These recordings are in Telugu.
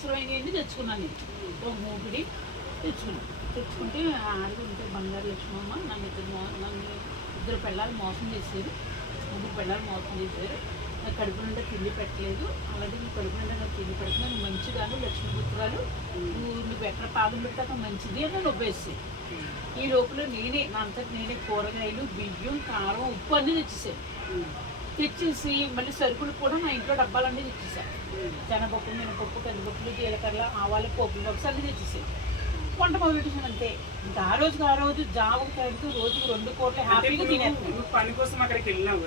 అవసరమైనవన్నీ తెచ్చుకున్నాను నేను. ఒక మూపిడి తెచ్చుకుంటే ఆడుకుంటే బంగారు లక్ష్మమ్మ నన్ను ఇద్దరు పిల్లలు మోసం చేశారు. ముగ్గురు పిల్లలు మోసం చేశారు. నాకు కడుపు నిండా తిండి పెట్టలేదు. అలాగే నీ కడుపు నిండా నాకు తిండి పెట్టలేదు. నువ్వు మంచిదాను లక్ష్మీపుత్రాలు, నువ్వు ఎక్కడ పాదం పెట్టాక మంచిది అని నొప్పేసి ఈ లోపల నేనే నా అంతటి నేనే కూరగాయలు, బియ్యం, కారం, ఉప్పు అన్నీ తెచ్చేసి మళ్ళీ సరుకులు కూడా నా ఇంట్లో డబ్బాలన్నీ తెచ్చేసాను. శనగపప్పు, మినపప్పు, కందిపప్పులు, జీలకర్ర, ఆవాలు, పోపులు బాక్స్ అన్నీ తెచ్చేసాను. వంట మొదలెట్టేసాను అంతే. ఇంకా ఆ రోజు జాబుకు పెడుతూ రోజుకు 2 కూరలు హ్యాపీగా తినేస్తాను. పని కోసం అక్కడికి వెళ్ళాను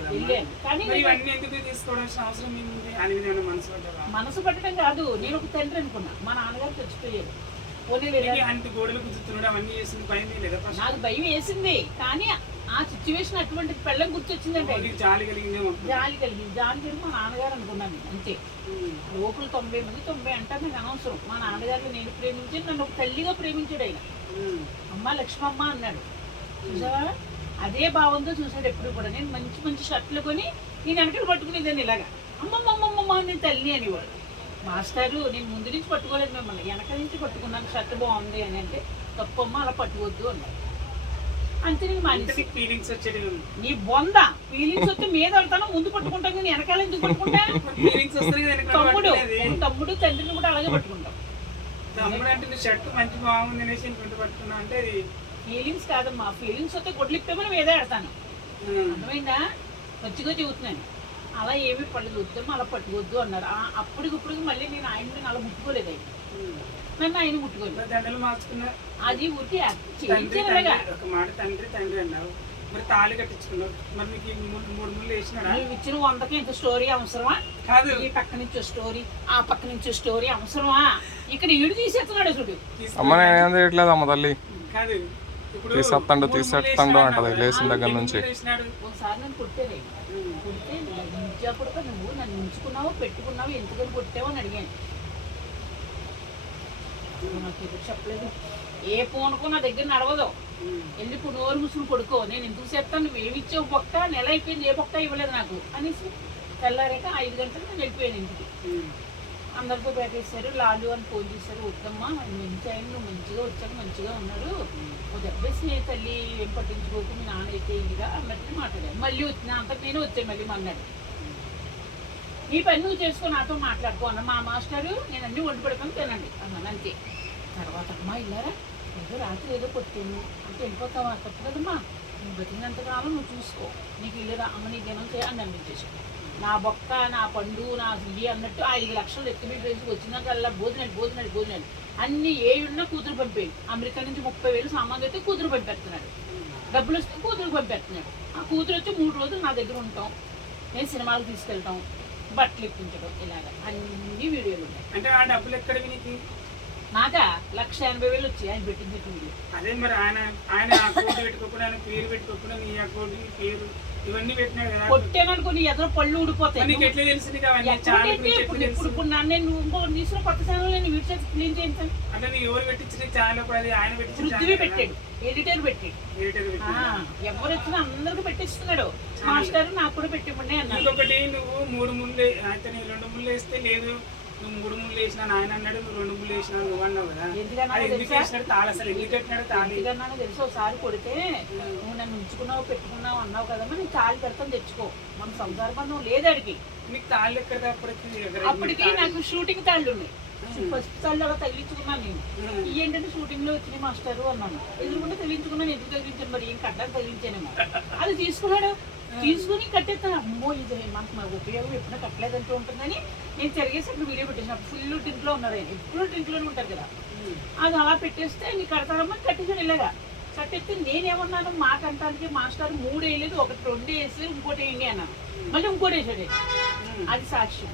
కానీ మనసు పట్టడం కాదు, నేను ఒక తండ్రి అనుకున్నా. మా నాన్నగారు చచ్చిపోయారు. నాకు భయం వేసింది, కానీ ఆ సిచ్యువేషన్ అటువంటి పెళ్ళం గుర్తొచ్చిందంటే జాలి కలిగింది. మా నాన్నగారు అనుకున్నాను అంతే. లోపల 90 మంది 90 అంటే నాకు అనవసరం. మా నాన్నగారిని నేను ప్రేమించి నన్ను ఒక తల్లిగా ప్రేమించాడు ఆయన. అమ్మ లక్ష్మమ్మ అన్నాడు. చూసావా, అదే భావంతో చూసాడు ఎప్పుడు కూడా. నేను మంచి మంచి షర్ట్లు కొని నేను వెనకలు పట్టుకునేదాన్ని ఇలాగా, అమ్మమ్మమ్మమ్మ నేను తల్లి అనేవాడు. మాస్టారు నేను ముందు నుంచి పట్టుకోలేదు మిమ్మల్ని, వెనక నుంచి పట్టుకున్నాను, షర్ట్ బాగుంది అని. అంటే తప్పమ్మ అలా పట్టుకోవద్దు అన్నాడు. అంతే. నేను మనిషి ఫీలింగ్స్ వచ్చేది నీ బొంద ఫీలింగ్స్ వస్తే మీద వెళ్తాను, ముందు పట్టుకుంటాం కానీ వెనకాల ఎందుకు పట్టుకుంటా? తమ్ముడు తండ్రిని కూడా అలాగే పట్టుకుంటాం. తమ్ముడు అంటే షర్ట్ మంచి బాగుంది అనేసి పట్టుకున్నా అంటే ఫీలింగ్స్ కాదమ్మా. ఫీలింగ్స్ వస్తే గొడ్లిప్పేమని మీదే ఆడతాను. అర్థమైందా? మంచిగా చెబుతున్నాను. అలా ఏమి పడలేదు, వద్దాము అలా పట్టుకోవద్దు అన్నారు. అప్పటికిప్పుడు మళ్ళీ నేను ఆయన్ని అలా ముట్టుకోలేదు. ఆయన నన్ను ఆయన ముట్టుకోలేదు. దండలు మార్చుకున్నా అది ఊరికి ఒక మాట తండ్రి అన్నావు, మరి తాళి కట్టించుకున్నావు. మరి మీకు 3 ముళ్ళు వేసినాడా? నువ్వు ఇచ్చిన 100కి ఇంత స్టోరీ అవసరమా? కాదు, ఈ పక్క నుంచి స్టోరీ, ఆ పక్క నుంచి స్టోరీ అవసరమా? ఇక్కడ ఈడు తీసేస్తున్నాడు చూడు. అమ్మ నేనేం చేయట్లేదు అమ్మ తల్లి. కాదు, తీసేస్తాడు అంటది లేచిన దగ్గర నుంచి. ఒకసారి నన్ను కొట్టారు. కొడితే నిజాపుడు నువ్వు నన్ను ఉంచుకున్నావు, పెట్టుకున్నావు, ఎందుకని కొట్టావు అని అడిగాను. నాకు ఎప్పుడు చెప్పలేదు. ఏ ఫోన్కు నా దగ్గర నడవదు. వెళ్ళి నోరు ముసులు పడుకో, నేను ఎందుకు చెప్తాను, నువ్వు ఏమి ఇచ్చావు బొక్క, నెల అయిపోయింది, ఏ బొక్క ఇవ్వలేదు నాకు అనేసి తెల్లారాక 5 గంటలకు నేను వెళ్ళిపోయాను ఇంటికి. అందరితో పెట్టేశారు. లాలు అని ఫోన్ చేశారు. వద్దమ్మా మంచి ఆయన, నువ్వు మంచిగా వచ్చాక మంచిగా ఉన్నాడు, దెబ్బేసి నే తల్లి ఏం పట్టించుకోకు, మీ నాన్న అయితే ఇదిగా అన్నట్టు మాట్లాడాను. మళ్ళీ వచ్చిన అంతకు నేను వచ్చాను. మళ్ళీ అన్నాడు, ఈ పని నువ్వు చేసుకో, నాతో మాట్లాడుకో అన్న. మా మాస్టరు నేను అన్నీ వండి పడుకొని తినండి అన్నాను అంతే. తర్వాత అమ్మా ఇల్లారా, ఏదో రాత్రి ఏదో కొట్టాను అంటే వెళ్ళిపోతావా? తప్పు కదమ్మా, నువ్వు బతికినంతకాలం నువ్వు చూసుకో, నీకు ఇల్లురా అమ్మ నీ జనం చేయాలని అనిపించేసి నా బొక్క, నా పండు, నా ఇవి అన్నట్టు 5 లక్షలు ఎస్టిమేట్ వేసి వచ్చినాకల్లా భోజనాలు అన్నీ ఏ ఉన్నా కూతురు పంపేది. అమెరికా నుంచి 30,000 సామాన్లు అయితే కూతురు పంపేస్తున్నాడు. డబ్బులు వస్తే కూతురు పంపేస్తున్నాడు. ఆ కూతురు వచ్చి 3 రోజులు నా దగ్గర ఉంటాం, నేను సినిమాలకు తీసుకెళ్తాం, బట్టలు ఇప్పించడం, ఇలాగ అన్ని వీడియోలు ఉన్నాయి. అంటే ఆ డబ్బులు ఎక్కడ నాకా 1,80,000 వచ్చాయి ఆయన పెట్టింది వీడియో. అదే మరి ఆయన అకౌంట్ పెట్టుకోకుండా, ఆయన పేరు పెట్టుకోకుండా నీ అకౌంట్ నీ పేరు ఇవన్నీ పెట్టినాడు కదా. కొట్టాననుకో నీ ఎదురు పళ్ళు ఊడిపోతాయి. నీకు ఎట్లా తెలిసింది? ఇప్పుడు నేను ఇంకొకటి తీసుకున్న కొత్త ఛానల్ నేను వీటి చేసి క్లీన్ చేయించాను. అంటే నీ ఎవరు పెట్టించిన ఛానల్? ఆయన పృథ్వీ పెట్టాడు, ఎడిటర్ పెట్టాడు. ఎవరు వచ్చినా అందరికి పెట్టిస్తున్నాడు. మాస్టర్ నాకు కూడా పెట్టివ్వండి అన్నాడు. ఇంకొకటి నువ్వు 3 ముళ్ళు అయితే 2 ముళ్ళు వేస్తే లేదు, నువ్వు 3 ముళ్ళు వేసినా ఆయన అన్నాడు, నువ్వు 2 ముళ్ళు వేసినా నువ్వు అన్నావు కదా. ఎందుకన్నానో తెలుసు. ఒకసారి కొడితే నువ్వు నన్ను ఉంచుకున్నావు, పెట్టుకున్నావు అన్నావు కదమ్మా, నేను తాళి కడతాను తెచ్చుకో, మన సందర్భం లేదు అడిగి. నీకు తాళ్ళు ఎక్కడ? అప్పటికి నాకు షూటింగ్ తాళ్ళు ఉన్నాయి. ఫస్ట్ తాళ్ళు అలా తగిలించుకున్నాను నేను. ఏంటంటే షూటింగ్ లో వచ్చినాయి మాస్టరు అన్నాను. ఎదురుకుండా తగిలించుకున్నాను. ఎందుకు తగిలించాను మరి, ఏం కట్టాలి తగిలించానేమో. అది తీసుకున్నాడు, తీసుకుని కట్టేస్తాను. అమ్మో ఇది మనకు ఉపయోగం ఎప్పుడూ కట్టలేదంటూ ఉంటుందని నేను తిరిగేసి అక్కడ వీడియో పెట్టేసాను. ఫుల్ డ్రింక్లో ఉన్నారు ఆయన, ఎప్పుడు డ్రింక్లోనే ఉంటారు కదా. అది అలా పెట్టేస్తే నీ కడతారమ్మా కట్టేసాను. ఇలాగా కట్టేస్తే నేనేమన్నాను, మాకంటానికి మాస్టర్ 3 వేయలేదు, ఒకటి 2 వేసి ఇంకోటి వేయండి అన్నాను. మళ్ళీ ఇంకోటి వేసాడు. అది సాక్ష్యం.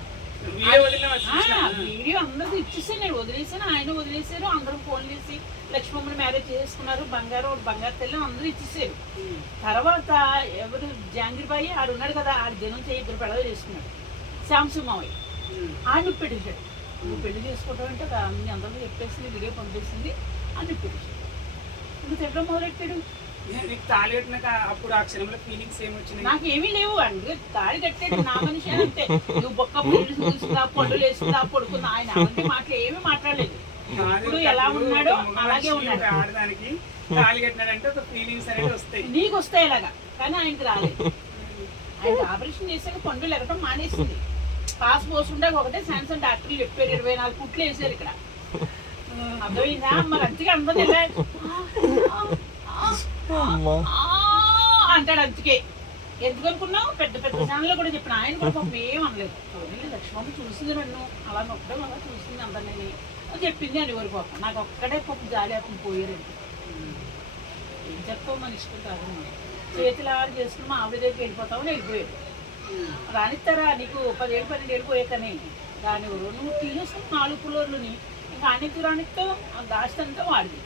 వీడియో అందరికి ఇచ్చేసాను. నేను వదిలేసాను, ఆయన వదిలేశారు. అందరూ ఫోన్లు చేసి లక్ష్మమ్మని మ్యారేజ్ చేసుకున్నారు, బంగారు తల్లి అందరూ ఇచ్చేసారు. తర్వాత ఎవరు జాంగిరిబాయి ఆడు ఉన్నాడు కదా, ఆడు జనం చేయి 2 పిల్లలు చేసుకున్నాడు. శాంసు మావయ్య ఆయన పెట్టేశాడు. నువ్వు పెళ్లి చేసుకోవడం అంటే అన్ని అందరూ చెప్పేసి వీడియో పంపేసింది అని పెట్టేశాడు. నువ్వు తిట్టడం మొదలెట్టాడు. నీకు తాళి కట్టినాక అప్పుడు ఆ క్షణంలో ఫీలింగ్స్ ఏమొచ్చినాయి? నాకేమీ లేవు అండి, తాళి కట్టేది నా మనిషి అంతే. నువ్వు బొక్క పూసుకుందా, పళ్ళు వేసుకుందా, పడుకుందా, ఆయన అలాంటి మాటలు ఏమీ మాట్లాడలేదు. ఇప్పుడు ఎలా ఉన్నాడో అలాగే ఉన్నాడు. ఆడదానికి తాళి కట్టినాడంటే ఒక ఫీలింగ్స్ అనేది వస్తాయి. నీకు వస్తాయి ఇలాగా, కానీ ఆయనకి రాలేదు. ఆయన ఆపరేషన్ చేశాక పండులు ఎగటం మానేసింది. పాస్ పోసుకుంటే ఒకటే శాంసంగ్ డాక్టర్లు చెప్పారు 24 కుట్లు వేసారు ఇక్కడ. అర్థమైందా? మరి అంతగా అందరూ అంటాడు. అందుకే ఎందుకు అనుకున్నావు, పెద్ద పెద్ద ఛానల్లో కూడా చెప్పిన. ఆయన కూడా పాపం ఏం అనలేదు. లక్ష్మమ్మ చూసింది నన్ను, అలా నొక్కడం అలా చూసింది అందరినీ చెప్పింది అని ఎవరు పాపం. నాకు ఒక్కడే పాపం జాలి అప్పుడు పోయారండి. ఏం చెప్తావు, మన ఇష్టం కాదు. చేతులు ఆరు చేసుకుని మా ఆవిడ దగ్గరికి వెళ్ళిపోతామని వెళ్ళిపోయాడు. రానిస్తారా నీకు 10 ఏళ్ళు 12 ఏళ్ళు పోయాకనే దాని నువ్వు తీసేస్తావు 4 ఫ్లోర్లని. ఇంకా అన్నింటి రానిస్తావు, ఆ దాస్ట్ అంతా వాడిది.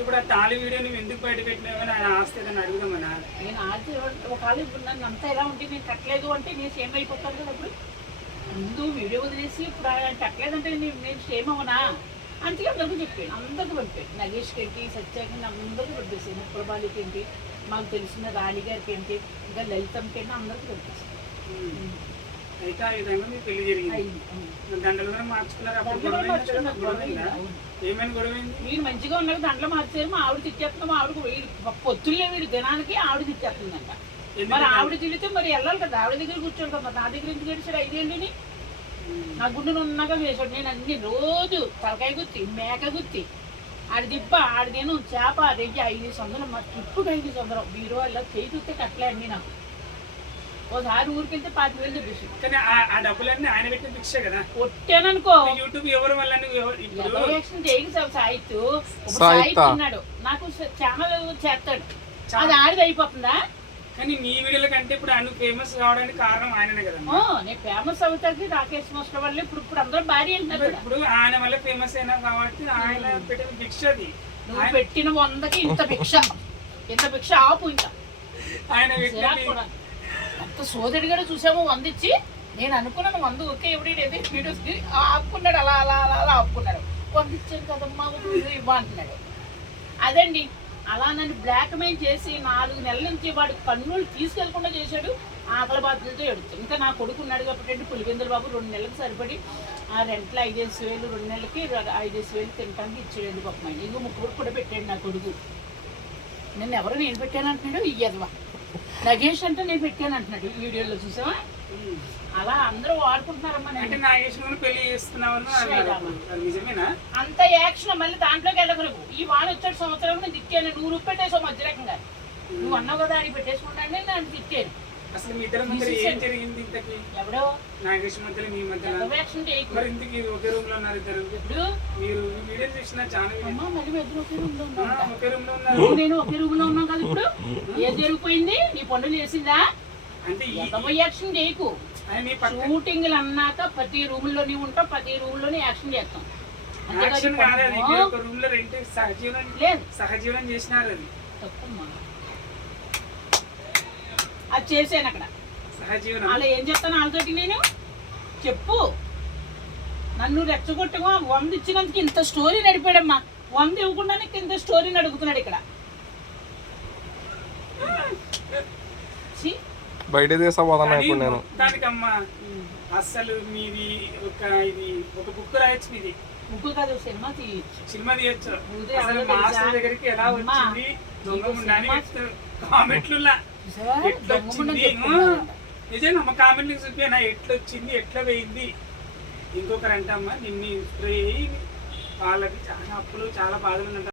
ఇప్పుడు ఆ తాళి వీడియో నువ్వు ఎందుకు బయట పెట్టినావని ఆయన ఆస్తి ఏదైనా అడుగుదామన్నా? నేను ఆడితే ఒకవేళ ఇప్పుడు నన్ను అంతా ఎలా ఉంటే నేను కట్టలేదు అంటే నేను సేమ్ అయిపోతాను కదా. అప్పుడు ముందు వీడియో వదిలేసి ఇప్పుడు ఆయన కట్టలేదంటే నేను సేమ్ అవనా? అందుకే అందరికీ చెప్పాను, అందరికీ పంపాను. నగేష్కి ఏంటి, సత్యాకి అందరికీ పంపేసాను. ప్రభాలికి ఏంటి, మాకు తెలిసిన రాణి గారికి ఏంటి, ఇంకా లలితమ్మకి ఏంటి, అందరికీ పంపేసాను. అయితే ఆ విధంగా మీకు పెళ్లి జరిగింది. దండలు కూడా మార్చుకున్నారు. ఏమైనా గొడవైంది? వీడు మంచిగా ఉన్నాక దండలు మార్చారు. మా ఆవిడ తిట్టేస్తున్నాం. ఆవిడ పొత్తుల్లే వీడు దినానికి ఆవిడ తిట్టేస్తుందంట. మరి ఆవిడ తిరిగితే మరి వెళ్ళాలి కదా, ఆవిడ దగ్గర కూర్చోడు కదా. నా దగ్గర ఎందుకు గడిచాడు 5 ఏళ్ళని? నా గుండెను ఉన్నాగా వేసాడు. నేను అన్ని రోజు తలకాయ గుత్తి, మేక గుత్తి, ఆడి దిబ్బ, ఆడిదేను చేప, అదేంటి 500 మా ఇప్పుడు 500 బీరో ఇలా చేయి చూస్తే కట్టలే అన్నీ నాకు. ఒకసారి ఊరికెళ్తే 5,000 చెప్పేసి. కానీ ఆ డబ్బులన్నీ ఆయన పెట్టిన భిక్షే కదా. కొట్టాననుకో యూట్యూబ్ ఎవరు వల్ల చేయకు సాయిత్. సాయిత్ ఉన్నాడు నాకు ఛానల్ చేస్తాడు, అది ఆడిది అయిపోతుందా? కానీ నీ వీడియోల కంటే ఇప్పుడు ఆయన ఫేమస్ కావడానికి కారణం ఆయననే కదా. నేను ఫేమస్ అవుతాకి రాకేష్ మాస్టర్ వల్ల ఇప్పుడు అందరూ భారీ అంటున్నారు. ఇప్పుడు ఆయన వల్ల ఫేమస్ అయినా కాబట్టి ఆయన పెట్టిన భిక్ష అది. నువ్వు పెట్టిన 100కి ఇంత భిక్ష, ఇంత భిక్ష ఆపు. ఇంకా ఆయన అంత సోదరుడు కూడా చూసాము 100 ఇచ్చి. నేను అనుకున్నాను 100 ఒకే ఎవడేది వీడియోస్ ఆపుకున్నాడు, అలా అలా అలా అలా ఆపుకున్నాడు. 100 ఇచ్చాను కదమ్మా ఇవ్వ అంటున్నాడు. అదండి, అలా నన్ను బ్లాక్ మెయిల్ చేసి 4 నెలల నుంచి వాడు కన్నులు తీసుకెళ్లకుండా చేశాడు. ఆకలి బాధ్యతతో ఎడుతాడు. ఇంకా నా కొడుకు ఉన్నాడు కాబట్టి పులివెందుల బాబు 2 నెలలకు సరిపడి ఆ రెంట్లో 5,000 2 నెలలకి 5,000 తినడానికి ఇచ్చాడు. పాపం ఇంకో 3 కూడా పెట్టాడు నా కొడుకు. నేను ఎవరు నేను పెట్టాను అంటున్నాడు. ఇయ్యదవా నగేష్ అంటే నేను పెట్టాను అంటున్నాడు వీడియోలో, చూసావా? అలా అందరూ వాడుకుంటున్నారమ్మా. పెళ్లి చేస్తున్నావు నిజమేనా? అంత యాక్షన్ మళ్ళీ దాంట్లోకి వెళ్ళకు. నువ్వు ఈ వాన వచ్చాడు సంవత్సరం నేను తిట్టాను. నువ్వు రూపు పెట్టేసావు మధ్యరకంగా. నువ్వు అన్నావు కదా అని పెట్టేసుకుంటానే నన్ను తిట్టాను. అసలు మీ ఇద్దరి మధ్య ఏం జరిగింది? ఇంతకి ఎవడో నాగేష్ మధ్యలో మీ మధ్యలో మరి ఇంతకి ఒకే రూమ్ లో ఉన్నారు ఇద్దరు. ఎప్పుడు మీరు వీడియో చూసిన ఛానల్ మళ్ళీ ఒకే రూమ్ లో ఉన్నాను. ఒకే రూమ్ లో ఉన్నారు. నేను ఒకే రూమ్ లో ఉన్నాను కదా. ఇప్పుడు ఏం జరిగిపోయింది? నీ పనులు చేసిందా? అంటే యాక్షన్ చేయకు. షూటింగ్లు అన్నాక ప్రతి రూమ్ లోనే ఉంటాం, ప్రతి రూమ్ లోనే యాక్షన్ చేస్తాం. రూమ్ లో రెంట్ సహజీవనం చేసినారు. అది తప్పమ్మా, అది చేశాను అక్కడ సహజీవనం. అలా ఏం చెప్తాను వాళ్ళతోటి నేను? చెప్పు. నన్ను రెచ్చగొట్టగా 100 ఇచ్చినందుకు ఇంత స్టోరీ నడిపాడమ్మా. 100 ఇవ్వకుండానే ఇంత స్టోరీని అడుగుతున్నాడు ఇక్కడ. బయట నేను దానికమ్మా అసలు మీది ఒక బుక్ రాయొచ్చు. మీది బుక్ కాదు, సినిమా తీయచ్చు. సినిమా తీయచ్చు. మాస్టర్ దగ్గరికి ఎలా వచ్చింది కామెంట్లు నిజంగా అమ్మ కామెంట్లు చూపినా ఎట్లొచ్చింది, ఎట్లా పోయింది. ఇంకొకరు అంటమ్మా నిన్ను వాళ్ళకి చాలా అప్పులు చాలా బాధలు